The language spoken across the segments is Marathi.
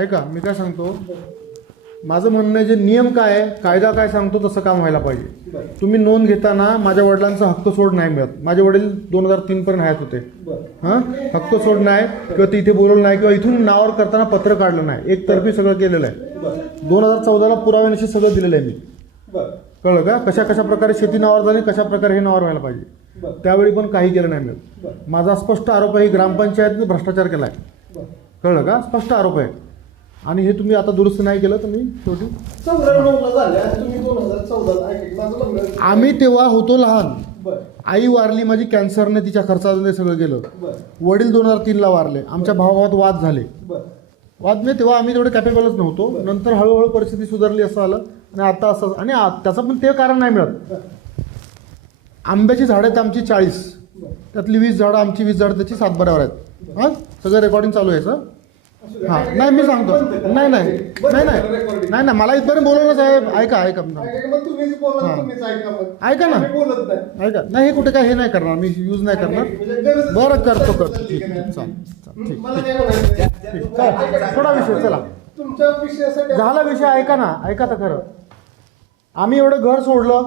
ऐका मी काय सांगतो? माझं म्हणणं आहे जे नियम काय आहे कायदा काय सांगतो तसं काम व्हायला पाहिजे. तुम्ही नोंद घेताना माझ्या वडिलांचा हक्क सोड नाही मिळत. माझे वडील दोन हजार तीन पर्यंत हयात होते. हां? हक्क सोड नाही किंवा ते इथे बोलवलं नाही किंवा इथून नावावर करताना पत्र काढलं नाही. एकतर्फी सगळं केलेलं आहे. दोन हजार चौदाला पुराव्यानिशी सगळं दिलेलं आहे मी. कळलं का? कशा कशा प्रकारे शेती नावावर झाली कशा प्रकारे हे नावावर व्हायला पाहिजे. त्यावेळी पण काही केलं नाही मिळत. माझा स्पष्ट आरोप आहे ही भ्रष्टाचार केला आहे कळलं का? स्पष्ट आरोप आहे. आणि हे तुम्ही आता दुरुस्त नाही केलं तर मी शेवटी तुम्ही आहे- आम्ही तेव्हा होतो लहान. आई वारली माझी कॅन्सरने तिच्या खर्चाने सगळं गेलं. वडील दोन हजार तीनला वारले. आमच्या भावाभावात वाद झाले. वाद नाही तेव्हा आम्ही तेवढे कॅपेबलच नव्हतो. नंतर हळूहळू परिस्थिती सुधारली असं आलं. आणि आता असं आणि त्याचं पण ते कारण नाही मिळत. आंब्याची झाडं आहेत आमची चाळीस. त्यातली वीस झाडं आमची वीस झाडं त्याची सातबाऱ्यावर आहेत. हां? सगळं रेकॉर्डिंग चालू आहे सर. हां. नाही मी सांगतो. नाही नाही. नाही नाही. नाही नाही. मला इथपर्यंत बोलवलं साहेब. ऐका ऐका हां. ऐका ना. ऐका. नाही हे कुठे काय हे नाही करणार. मी यूज नाही करणार. म्हणजे बरं. करतो करतो. ठीक? ठीक थोडा विषय चला. झाला विषय ऐका ना. ऐका तर खरं. आम्ही एवढं घर सोडलं.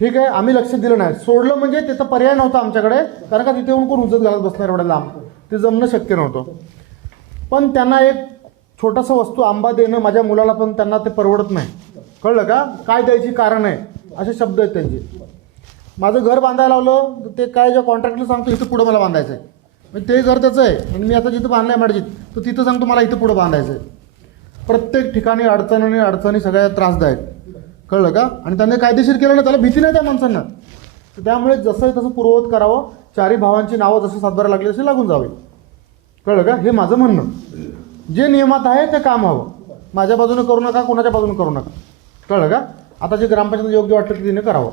ठीक आहे? आम्ही लक्ष दिलं नाही. सोडलं म्हणजे त्याचा पर्याय नव्हता आमच्याकडे. कारण का तिथे येऊन कोण उजत घालत बसणार एवढ्या लांब? ते जमणं शक्य नव्हतं. पण त्यांना एक छोटासा वस्तू आंबा देणं माझ्या मुलाला पण त्यांना ते परवडत नाही. कळलं का? काय द्यायची कारण आहे? असे शब्द आहेत त्यांचे. माझं घर बांधायला लावलं तर ते काय ज्या कॉन्ट्रॅक्टला सांगतो इथं पुढं मला बांधायचं आहे. म्हणजे ते घर त्याचं आहे. आणि मी आता जिथं बांधलं आहे मॅडजीत तर तिथं सांगतो मला इथं पुढं बांधायचं आहे. प्रत्येक ठिकाणी अडचणी अडचणी सगळ्या त्रासदायक. कळलं का? आणि त्यांनी कायदेशीर केलं ना त्याला भीती नाही त्या माणसांना. तर त्यामुळे जसं तसं पूर्ववत करावं. चारी भावांची नावं जसं सातबारा लागली तशी लागून जावे. कळलं का? हे माझं म्हणणं. जे नियमात आहे ते काम हवं. माझ्या बाजूने करू नका कोणाच्या बाजूने करू नका. कळलं का? आता जे ग्रामपंचायत योग्य वाटतं ते तिने करावं.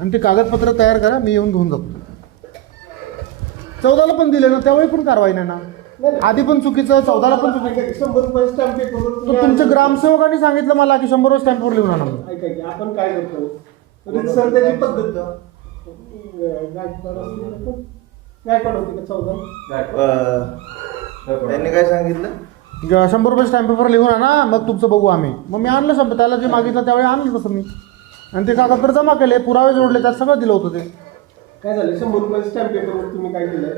आणि ते कागदपत्र तयार करा मी येऊन घेऊन जातो. चौदाला पण दिले ना त्यावेळी पण कारवाई नाही ना. आधी पण चुकीचं चौदाला पण चुकीचं शंभर रुपये स्टॅम्प तर तुमच्या ग्रामसेवकांनी सांगितलं मला की शंभर रुपये स्टॅम्पवर लिहून आणा म्हणून. ऐका की आपण काय करतो? सर त्याची पद्धत गायकवाड असते ना तो? गायकवाड होती का चौदा अं, त्यांनी काय सांगितलं? शंभर रुपये स्टॅम्प पेपर लिहून आणा मग तुमचं बघू आम्ही. मग मी आणलं शंभर त्याला जे मागितलं त्यावेळी आणलं तसं मी. आणि ते कागदपत्र जमा केले पुरावे जोडले त्यात सगळं दिलं होतं ते. काय झालं? शंभर रुपये स्टॅम्प पेपरवर तुम्ही काय केलं?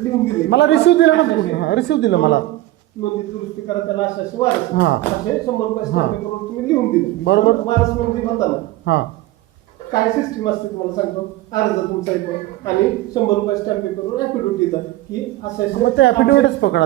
लिहून दिले. मला रिसिव्ह दिलं ना रिसिव्ह दिलं मला. नोंदी दुरुस्ती करा त्याला अशा अशी वारस. हां. असे शंभर रुपये हां. स्टॅम्प पेपरवर तुम्ही लिहून दिले. बरोबर. वारस नोंदी म्हणताना हां. काय सिस्टीम असते तुम्हाला सांगतो? अर्ज तुमचा येतो आणि शंभर रुपये स्टॅम्प पेपरवर ऍफिडेव्हिट येतात की असं मग ते ॲफिडेव्हिटच पकडा.